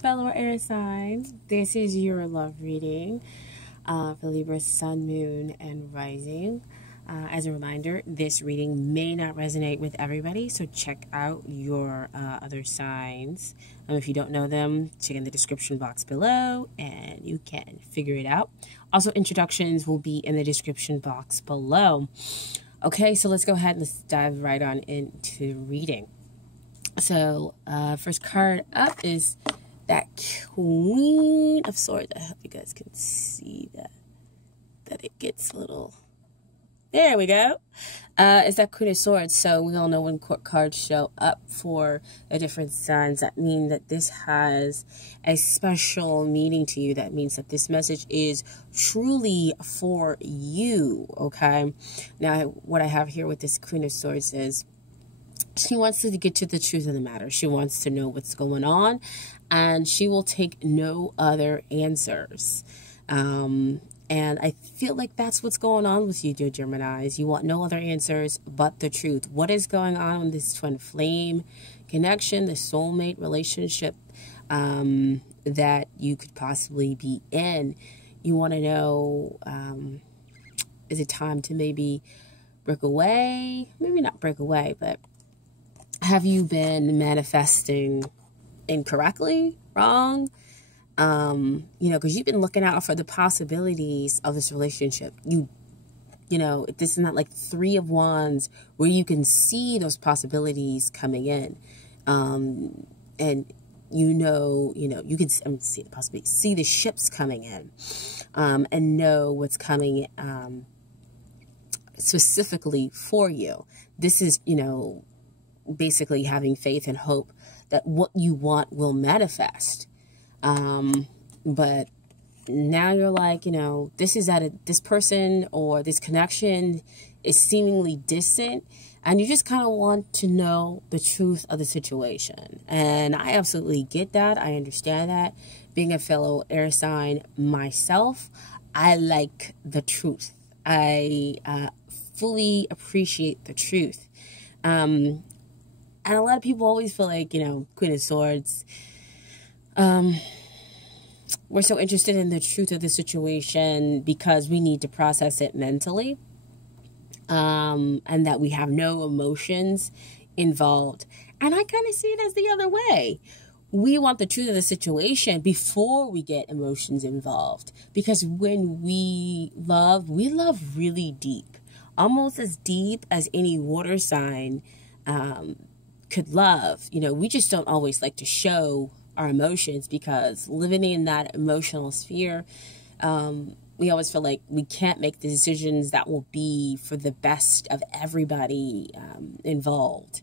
fellow air signs. This is your love reading for Libra, Sun, Moon, and Rising. As a reminder, this reading may not resonate with everybody, so check out your other signs. If you don't know them, check in the description box below and you can figure it out. Also, introductions will be in the description box below. Okay, so let's go ahead and let's dive right on into reading. So, first card up is that Queen of Swords. I hope you guys can see that it gets a little... There we go. It's that Queen of Swords. So we all know when cards show up for the different signs, that means that this has a special meaning to you. That means that this message is truly for you, okay? Now, what I have here with this Queen of Swords is she wants to get to the truth of the matter. She wants to know what's going on, and she will take no other answers. And I feel like that's what's going on with you, dear Geminis. You want no other answers but the truth. What is going on in this twin flame connection, the soulmate relationship that you could possibly be in? You want to know, is it time to maybe break away? Maybe not break away, but have you been manifesting incorrectly, wrong? Because you've been looking out for the possibilities of this relationship. You know, this is not like Three of Wands where you can see those possibilities coming in. And you can see the possibility, see the ships coming in, and know what's coming, specifically for you. This is, basically having faith and hope that what you want will manifest. But now you're like, this person or this connection is seemingly distant, and you just kind of want to know the truth of the situation. And I absolutely get that. I understand that. Being a fellow air sign myself, I like the truth. I fully appreciate the truth. And a lot of people always feel like, Queen of Swords, we're so interested in the truth of the situation because we need to process it mentally, and that we have no emotions involved. And I kind of see it as the other way. We want the truth of the situation before we get emotions involved, because when we love really deep, almost as deep as any water sign could love. We just don't always like to show our emotions, because living in that emotional sphere, we always feel like we can't make the decisions that will be for the best of everybody involved.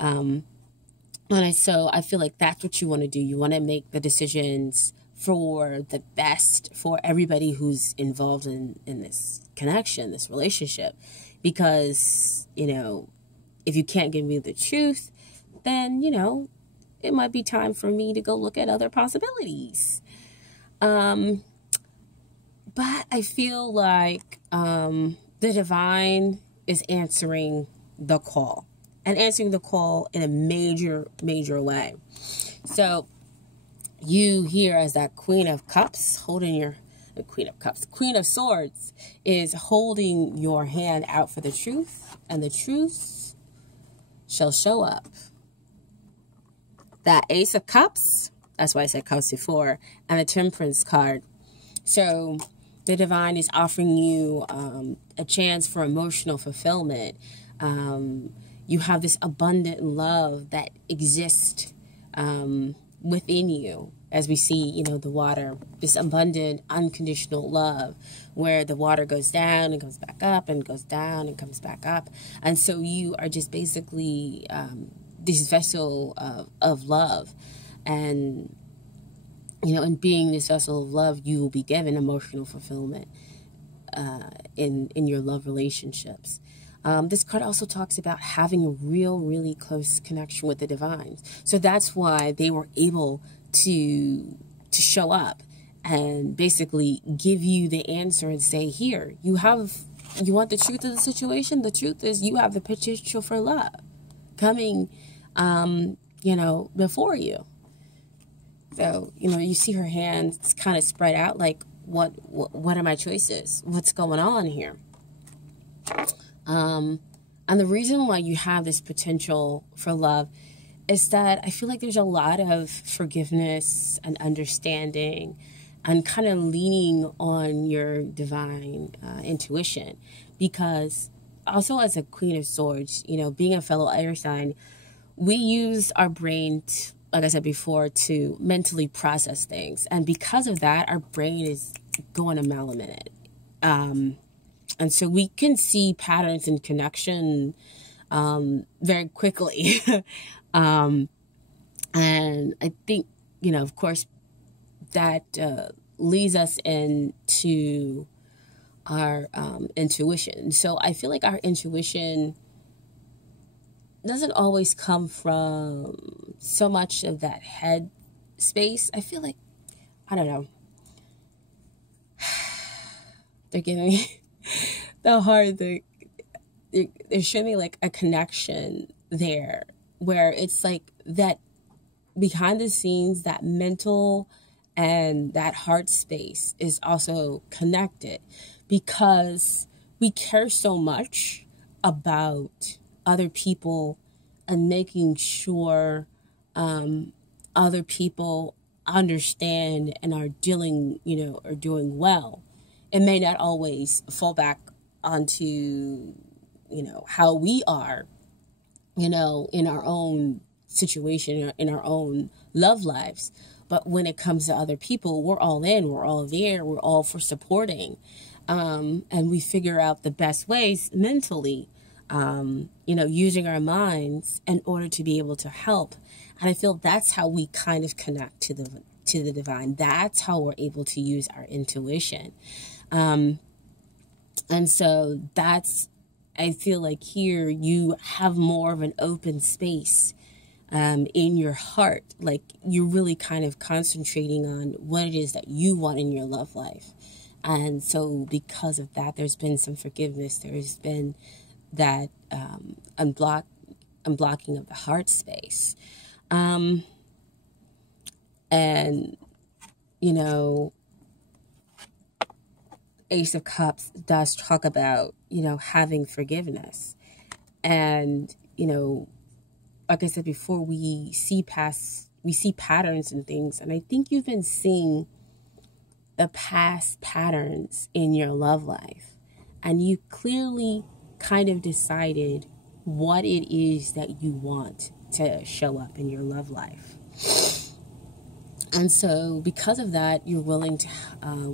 So I feel like that's what you want to do. You want to make the decisions for the best for everybody who's involved in this connection, this relationship, because, if you can't give me the truth, then, it might be time for me to go look at other possibilities. But I feel like the divine is answering the call, and answering the call in a major way. So you here as that Queen of Cups, holding the Queen of Swords is holding your hand out for the truth, and the truth shall show up. That Ace of Cups, that's why I said Cups before, and the Temperance card. So the divine is offering you a chance for emotional fulfillment. You have this abundant love that exists within you, as we see, the water, this abundant, unconditional love, where the water goes down and comes back up, and goes down and comes back up. And so you are just basically this vessel of love, and in being this vessel of love, you will be given emotional fulfillment in your love relationships. This card also talks about having a really close connection with the divine. So that's why they were able to show up and basically give you the answer and say, here, you want the truth of the situation? The truth is you have the potential for love coming, before you. So, you know, you see her hands kind of spread out, like, what are my choices? What's going on here? And the reason why you have this potential for love is that I feel like there's a lot of forgiveness and understanding and kind of leaning on your divine intuition. Because also as a Queen of Swords, you know, being a fellow air sign, we use our brain, like I said before, to mentally process things. And because of that, our brain is going a mile a minute. And so we can see patterns and connection very quickly. And I think, you know, of course, that leads us into our intuition. So I feel like our intuition doesn't always come from so much of that head space. I feel like, I don't know, they're giving me the heart. They're showing me like a connection there where it's like that behind the scenes, that mental and that heart space is also connected, because we care so much about other people and making sure other people understand and are dealing, you know, are doing well. It may not always fall back onto, you know, how we are, you know, in our own situation, in our own love lives. But when it comes to other people, we're all in, we're all there, we're all for supporting. And we figure out the best ways mentally, you know, using our minds in order to be able to help. And I feel that's how we kind of connect to the divine. That's how we're able to use our intuition. And so that's, I feel like here you have more of an open space in your heart. Like you're really kind of concentrating on what it is that you want in your love life. And so because of that, there's been some forgiveness. There's been that unblocking of the heart space. And, you know, Ace of Cups does talk about, you know, having forgiveness. And, you know, like I said before, we see patterns and things. And I think you've been seeing the past patterns in your love life. And you clearly kind of decided what it is that you want to show up in your love life. And so because of that, you're willing to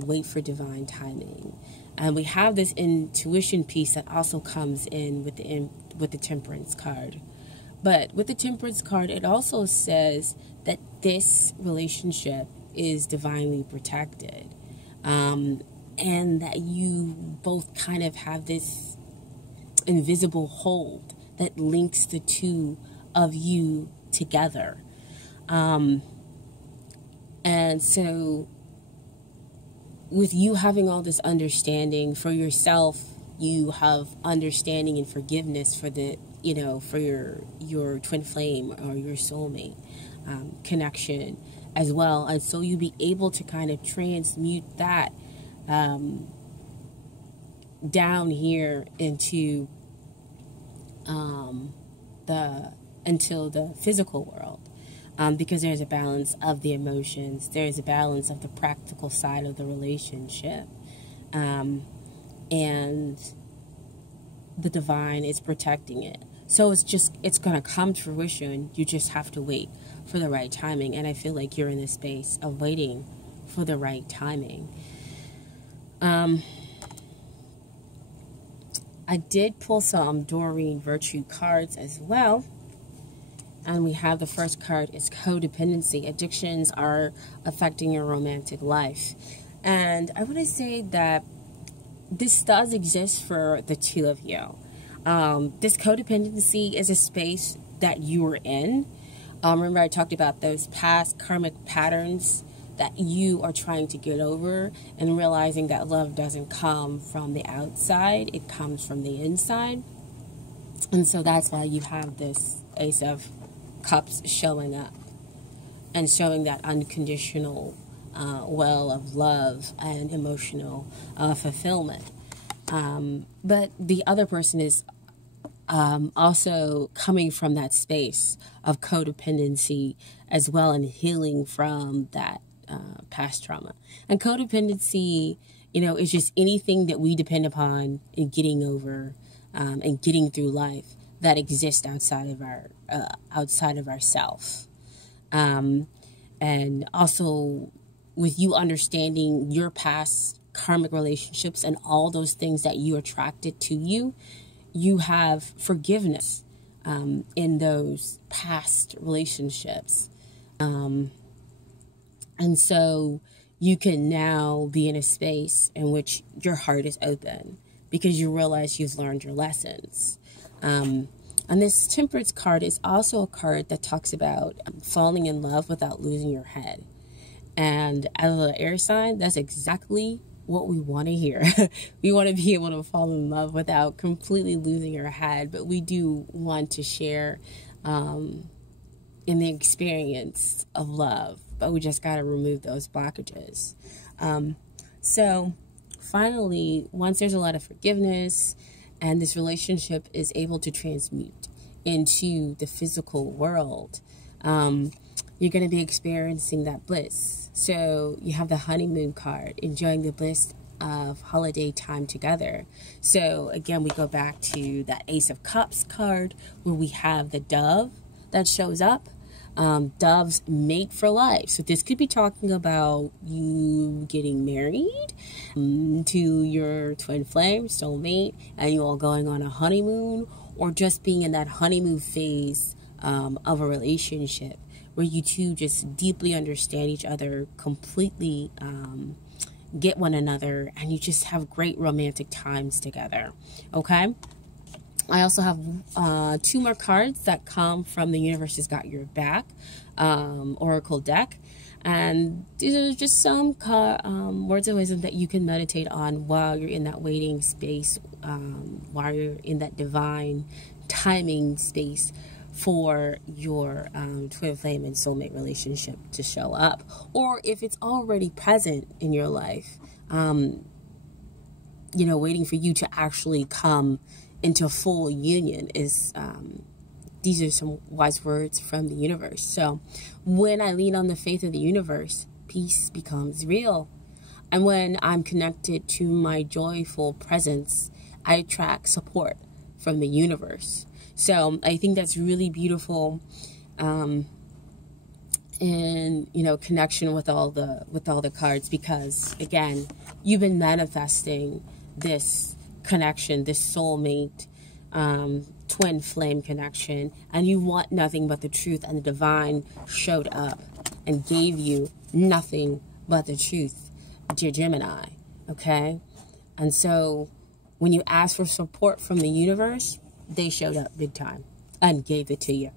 wait for divine timing. And we have this intuition piece that also comes in with the Temperance card. But with the Temperance card, it also says that this relationship is divinely protected. And that you both kind of have this invisible hold that links the two of you together. And so with you having all this understanding for yourself, you have understanding and forgiveness for the, you know, for your twin flame or your soulmate connection as well. And so you'll be able to kind of transmute that down here into the physical world. Because there's a balance of the emotions, there's a balance of the practical side of the relationship, and the divine is protecting it. So it's going to come to fruition. You just have to wait for the right timing. And I feel like you're in this space of waiting for the right timing. I did pull some Doreen Virtue cards as well. And we have the first card is codependency. Addictions are affecting your romantic life. And I want to say that this does exist for the two of you. This codependency is a space that you are in. Remember I talked about those past karmic patterns that you are trying to get over, and realizing that love doesn't come from the outside, it comes from the inside. And so that's why you have this Ace of Cups showing up. and showing that unconditional well of love and emotional fulfillment. But the other person is also coming from that space of codependency as well, and healing from that past trauma. And codependency, is just anything that we depend upon in getting over and getting through life that exists outside of ourself. And also with you understanding your past karmic relationships and all those things that you attracted to you, you have forgiveness in those past relationships. And so you can now be in a space in which your heart is open because you realize you've learned your lessons. And this Temperance card is also a card that talks about falling in love without losing your head. And as an air sign, that's exactly what we want to hear. We want to be able to fall in love without completely losing our head, but we do want to share in the experience of love, but we just got to remove those blockages. So finally, once there's a lot of forgiveness and this relationship is able to transmute into the physical world, you're going to be experiencing that bliss. So you have the honeymoon card, enjoying the bliss of holiday time together. So again, we go back to that Ace of Cups card where we have the dove that shows up. Doves mate for life. So this could be talking about you getting married to your twin flame, soulmate, and you all going on a honeymoon, or just being in that honeymoon phase of a relationship where you two just deeply understand each other, completely get one another, and you just have great romantic times together. Okay? I also have 2 more cards that come from the Universe Has Got Your Back Oracle deck. And these are just some words of wisdom that you can meditate on while you're in that waiting space, while you're in that divine timing space for your twin flame and soulmate relationship to show up. Or if it's already present in your life, waiting for you to actually come into full union is, these are some wise words from the universe. So when I lean on the faith of the universe, peace becomes real. And when I'm connected to my joyful presence, I attract support from the universe. So I think that's really beautiful, in connection with all the cards, because again, you've been manifesting this connection, this soulmate, twin flame connection, and you want nothing but the truth, and the divine showed up and gave you nothing but the truth, dear Gemini. Okay, and so when you ask for support from the universe, they showed up big time and gave it to you.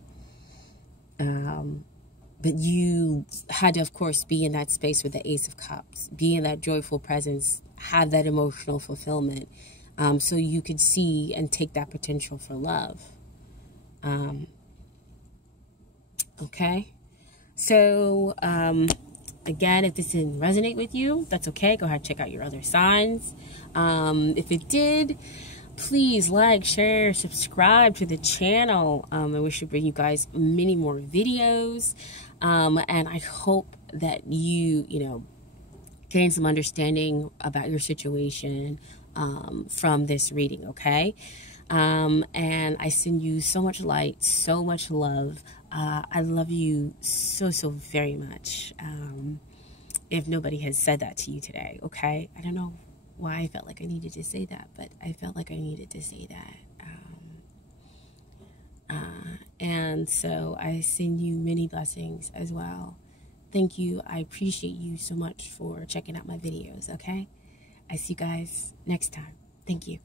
But you had to, of course, be in that space with the Ace of Cups, be in that joyful presence, have that emotional fulfillment, so you could see and take that potential for love. Okay? So, again, if this didn't resonate with you, that's okay. Go ahead and check out your other signs. If it did, please like, share, subscribe to the channel. And we should bring you guys many more videos. And I hope that you gain some understanding about your situation from this reading, okay? And I send you so much light, so much love. I love you so, so very much. If nobody has said that to you today, okay? I don't know why I felt like I needed to say that, but I felt like I needed to say that. And so I send you many blessings as well. Thank you. I appreciate you so much for checking out my videos, okay? I see you guys next time. Thank you.